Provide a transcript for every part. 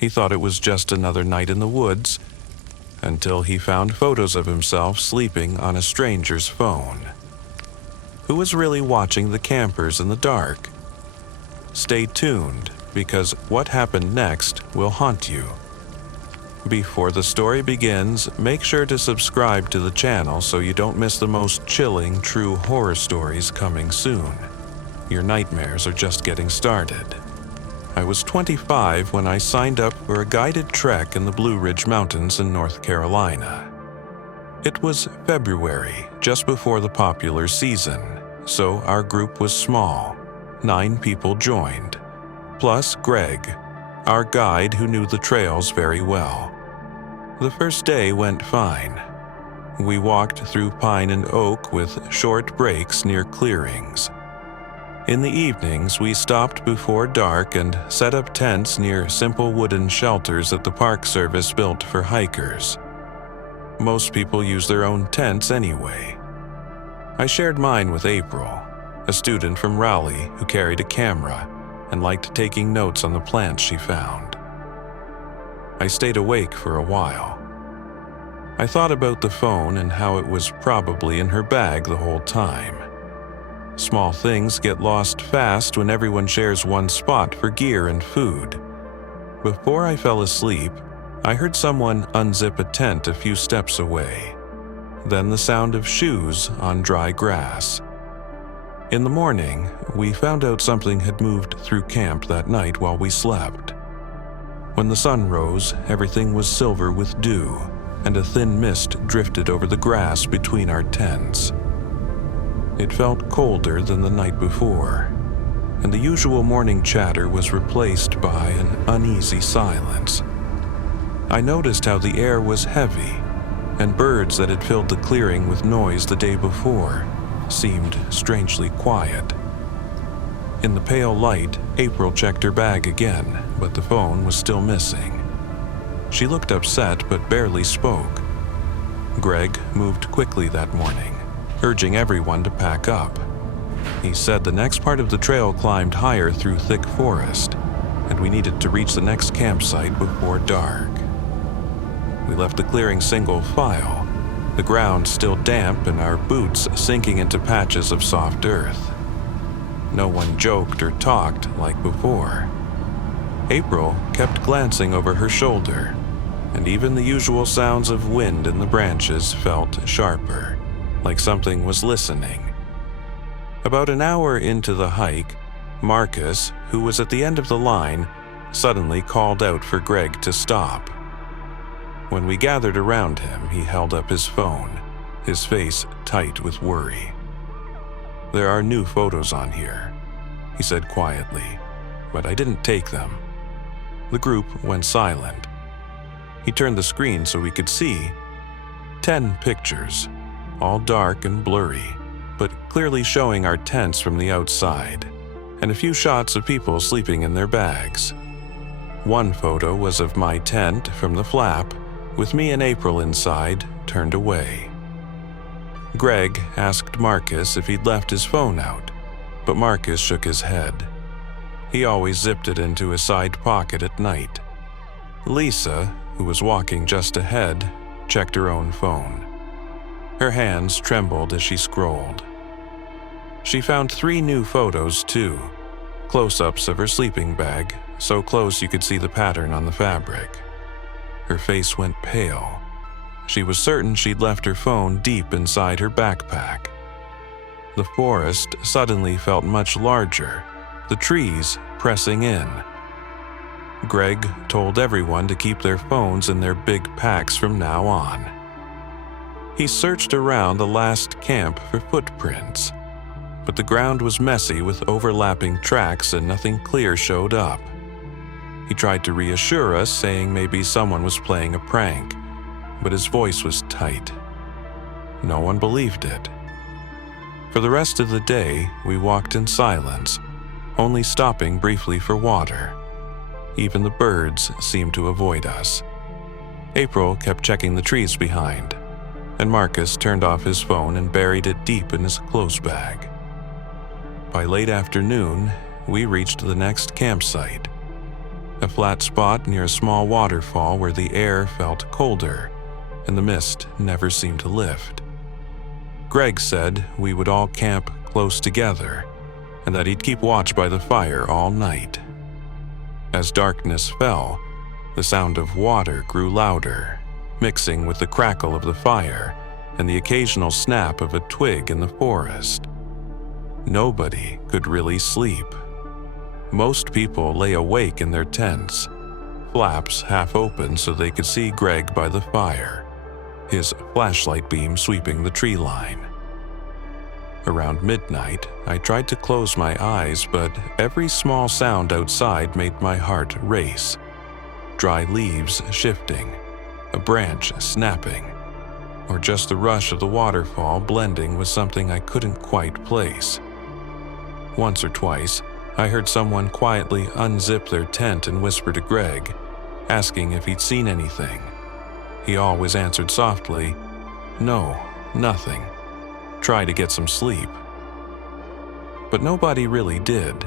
He thought it was just another night in the woods, until he found photos of himself sleeping on a stranger's phone. Who was really watching the campers in the dark? Stay tuned, because what happened next will haunt you. Before the story begins, make sure to subscribe to the channel so you don't miss the most chilling true horror stories coming soon. Your nightmares are just getting started. I was 25 when I signed up for a guided trek in the Blue Ridge Mountains in North Carolina. It was February, just before the popular season, so our group was small. 9 people joined, plus Greg, our guide who knew the trails very well. The first day went fine. We walked through pine and oak with short breaks near clearings. In the evenings, we stopped before dark and set up tents near simple wooden shelters that the Park Service built for hikers. Most people use their own tents anyway. I shared mine with April, a student from Raleigh who carried a camera and liked taking notes on the plants she found. I stayed awake for a while. I thought about the phone and how it was probably in her bag the whole time. Small things get lost fast when everyone shares one spot for gear and food. Before I fell asleep, I heard someone unzip a tent a few steps away. Then the sound of shoes on dry grass. In the morning, we found out something had moved through camp that night while we slept. When the sun rose, everything was silver with dew, and a thin mist drifted over the grass between our tents. It felt colder than the night before, and the usual morning chatter was replaced by an uneasy silence. I noticed how the air was heavy, and birds that had filled the clearing with noise the day before seemed strangely quiet. In the pale light, April checked her bag again, but the phone was still missing. She looked upset but barely spoke. Greg moved quickly that morning, urging everyone to pack up. He said the next part of the trail climbed higher through thick forest, and we needed to reach the next campsite before dark. We left the clearing single file, the ground still damp and our boots sinking into patches of soft earth. No one joked or talked like before. April kept glancing over her shoulder, and even the usual sounds of wind in the branches felt sharper, like something was listening. About an hour into the hike, Marcus, who was at the end of the line, suddenly called out for Greg to stop. When we gathered around him, he held up his phone, his face tight with worry. "There are new photos on here," he said quietly, but I didn't take them. The group went silent. He turned the screen so we could see 10 pictures, all dark and blurry, but clearly showing our tents from the outside, and a few shots of people sleeping in their bags. One photo was of my tent from the flap, with me and April inside, turned away. Greg asked Marcus if he'd left his phone out, but Marcus shook his head. He always zipped it into his side pocket at night. Lisa, who was walking just ahead, checked her own phone. Her hands trembled as she scrolled. She found 3 new photos too, close-ups of her sleeping bag, so close you could see the pattern on the fabric. Her face went pale. She was certain she'd left her phone deep inside her backpack. The forest suddenly felt much larger, the trees pressing in. Greg told everyone to keep their phones in their big packs from now on. He searched around the last camp for footprints, but the ground was messy with overlapping tracks and nothing clear showed up. He tried to reassure us, saying maybe someone was playing a prank, but his voice was tight. No one believed it. For the rest of the day, we walked in silence, only stopping briefly for water. Even the birds seemed to avoid us. April kept checking the trees behind, and Marcus turned off his phone and buried it deep in his clothes bag. By late afternoon, we reached the next campsite. a flat spot near a small waterfall where the air felt colder and the mist never seemed to lift. Greg said we would all camp close together and that he'd keep watch by the fire all night. As darkness fell, the sound of water grew louder, mixing with the crackle of the fire and the occasional snap of a twig in the forest. Nobody could really sleep. Most people lay awake in their tents, flaps half open so they could see Greg by the fire, his flashlight beam sweeping the tree line. Around midnight, I tried to close my eyes, but every small sound outside made my heart race. Dry leaves shifting, a branch snapping, or just the rush of the waterfall blending with something I couldn't quite place. Once or twice, I heard someone quietly unzip their tent and whisper to Greg, asking if he'd seen anything. He always answered softly, "No, nothing. Try to get some sleep." But nobody really did.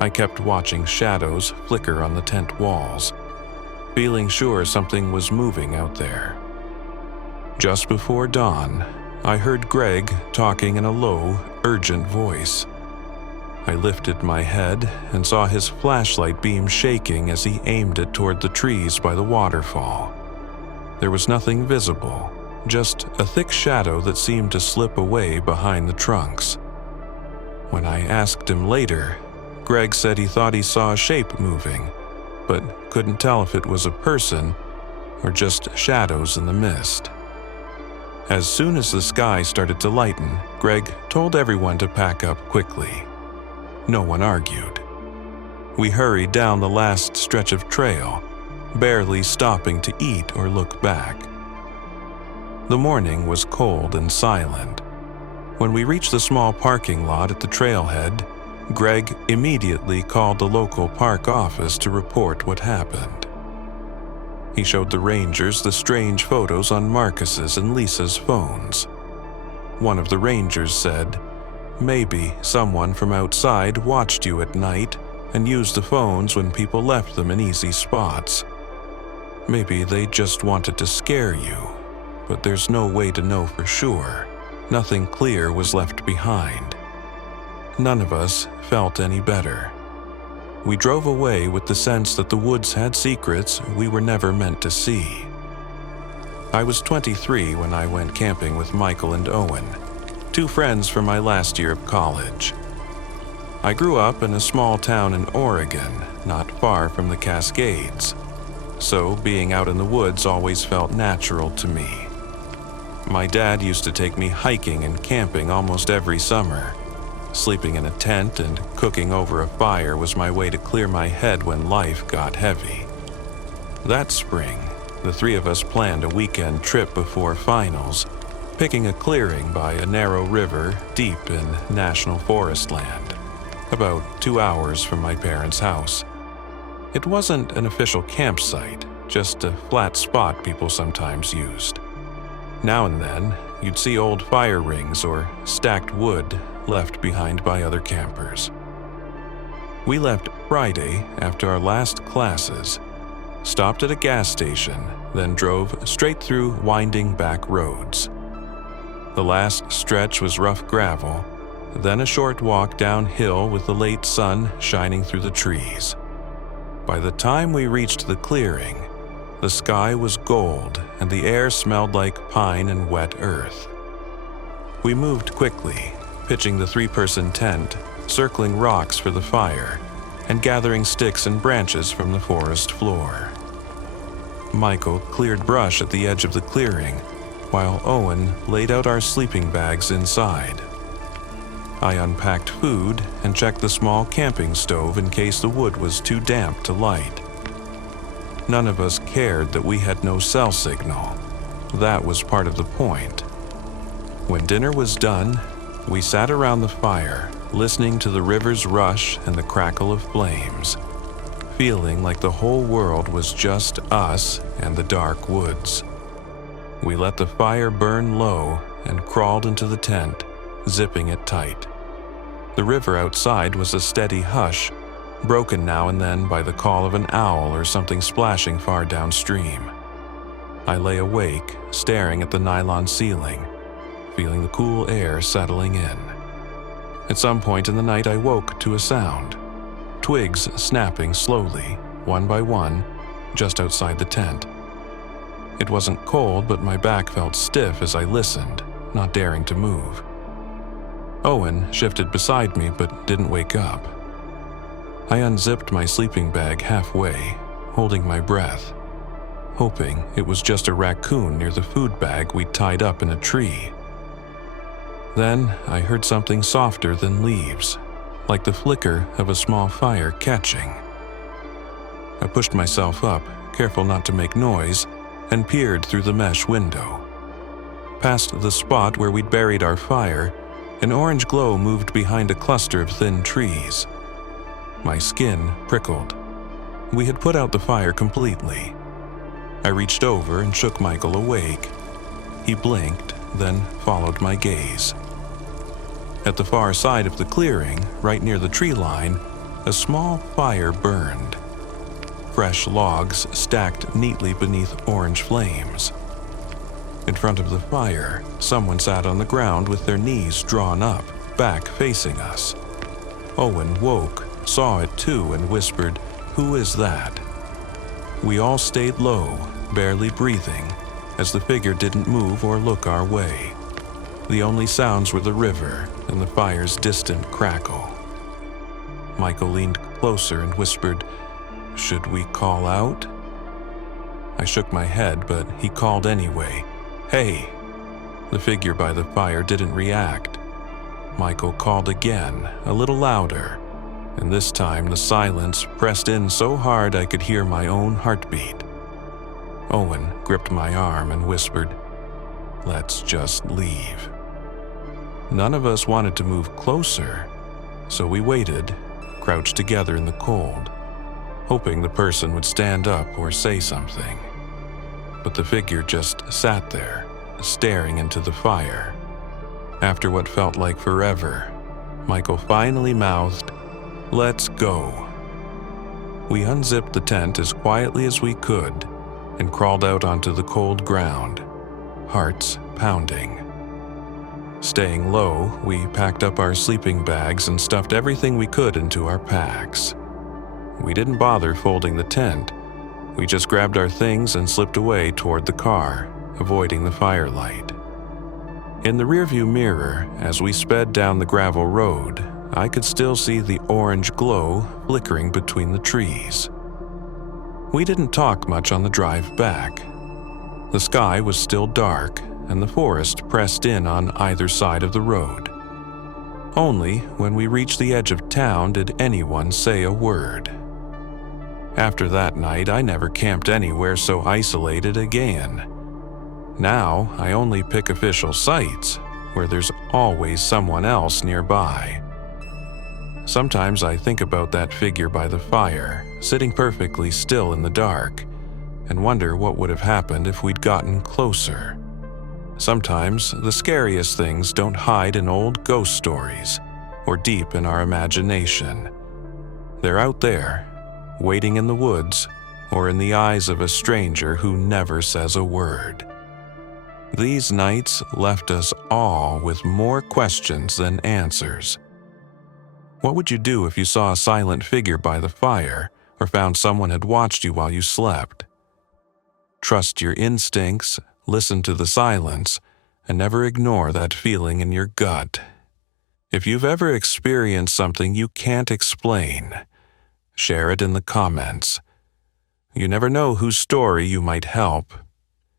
I kept watching shadows flicker on the tent walls, feeling sure something was moving out there. Just before dawn, I heard Greg talking in a low, urgent voice. I lifted my head and saw his flashlight beam shaking as he aimed it toward the trees by the waterfall. There was nothing visible, just a thick shadow that seemed to slip away behind the trunks. When I asked him later, Greg said he thought he saw a shape moving, but couldn't tell if it was a person or just shadows in the mist. As soon as the sky started to lighten, Greg told everyone to pack up quickly. No one argued. We hurried down the last stretch of trail, barely stopping to eat or look back. The morning was cold and silent. When we reached the small parking lot at the trailhead, Greg immediately called the local park office to report what happened. He showed the rangers the strange photos on Marcus's and Lisa's phones. One of the rangers said, "Maybe someone from outside watched you at night and used the phones when people left them in easy spots. Maybe they just wanted to scare you, but there's no way to know for sure. Nothing clear was left behind." None of us felt any better. We drove away with the sense that the woods had secrets we were never meant to see. I was 23 when I went camping with Michael and Owen, two friends from my last year of college. I grew up in a small town in Oregon, not far from the Cascades, so being out in the woods always felt natural to me. My dad used to take me hiking and camping almost every summer. Sleeping in a tent and cooking over a fire was my way to clear my head when life got heavy. That spring, the three of us planned a weekend trip before finals, picking a clearing by a narrow river deep in national forest land, about 2 hours from my parents' house. It wasn't an official campsite, just a flat spot people sometimes used. Now and then, you'd see old fire rings or stacked wood left behind by other campers. We left Friday after our last classes, stopped at a gas station, then drove straight through winding back roads. The last stretch was rough gravel, then a short walk downhill with the late sun shining through the trees. By the time we reached the clearing, the sky was gold and the air smelled like pine and wet earth. We moved quickly, pitching the three-person tent, circling rocks for the fire, and gathering sticks and branches from the forest floor. Michael cleared brush at the edge of the clearing, while Owen laid out our sleeping bags inside. I unpacked food and checked the small camping stove in case the wood was too damp to light. None of us cared that we had no cell signal. That was part of the point. When dinner was done, we sat around the fire, listening to the river's rush and the crackle of flames, feeling like the whole world was just us and the dark woods. We let the fire burn low and crawled into the tent, zipping it tight. The river outside was a steady hush, broken now and then by the call of an owl or something splashing far downstream. I lay awake, staring at the nylon ceiling, feeling the cool air settling in. At some point in the night, I woke to a sound. Twigs snapping slowly, one by one, just outside the tent. It wasn't cold, but my back felt stiff as I listened, not daring to move. Owen shifted beside me but didn't wake up. I unzipped my sleeping bag halfway, holding my breath, hoping it was just a raccoon near the food bag we'd tied up in a tree. Then I heard something softer than leaves, like the flicker of a small fire catching. I pushed myself up, careful not to make noise, and peered through the mesh window. Past the spot where we'd buried our fire, an orange glow moved behind a cluster of thin trees. My skin prickled. We had put out the fire completely. I reached over and shook Michael awake. He blinked, then followed my gaze. At the far side of the clearing, right near the tree line, a small fire burned. Fresh logs stacked neatly beneath orange flames. In front of the fire, someone sat on the ground with their knees drawn up, back facing us. Owen woke, saw it too, and whispered, "Who is that?" We all stayed low, barely breathing, as the figure didn't move or look our way. The only sounds were the river and the fire's distant crackle. Michael leaned closer and whispered, "Should we call out?" I shook my head, but he called anyway. "Hey!" The figure by the fire didn't react. Michael called again, a little louder, and this time the silence pressed in so hard I could hear my own heartbeat. Owen gripped my arm and whispered, "Let's just leave." None of us wanted to move closer, so we waited, crouched together in the cold, hoping the person would stand up or say something. But the figure just sat there, staring into the fire. After what felt like forever, Michael finally mouthed, "Let's go." We unzipped the tent as quietly as we could and crawled out onto the cold ground, hearts pounding. Staying low, we packed up our sleeping bags and stuffed everything we could into our packs. We didn't bother folding the tent. We just grabbed our things and slipped away toward the car, avoiding the firelight. In the rearview mirror, as we sped down the gravel road, I could still see the orange glow flickering between the trees. We didn't talk much on the drive back. The sky was still dark, and the forest pressed in on either side of the road. Only when we reached the edge of town did anyone say a word. After that night, I never camped anywhere so isolated again. Now, I only pick official sites, where there's always someone else nearby. Sometimes I think about that figure by the fire, sitting perfectly still in the dark, and wonder what would have happened if we'd gotten closer. Sometimes the scariest things don't hide in old ghost stories or deep in our imagination. They're out there, waiting in the woods or in the eyes of a stranger who never says a word. These nights left us all with more questions than answers. What would you do if you saw a silent figure by the fire or found someone had watched you while you slept? Trust your instincts, listen to the silence, and never ignore that feeling in your gut. If you've ever experienced something you can't explain, share it in the comments. You never know whose story you might help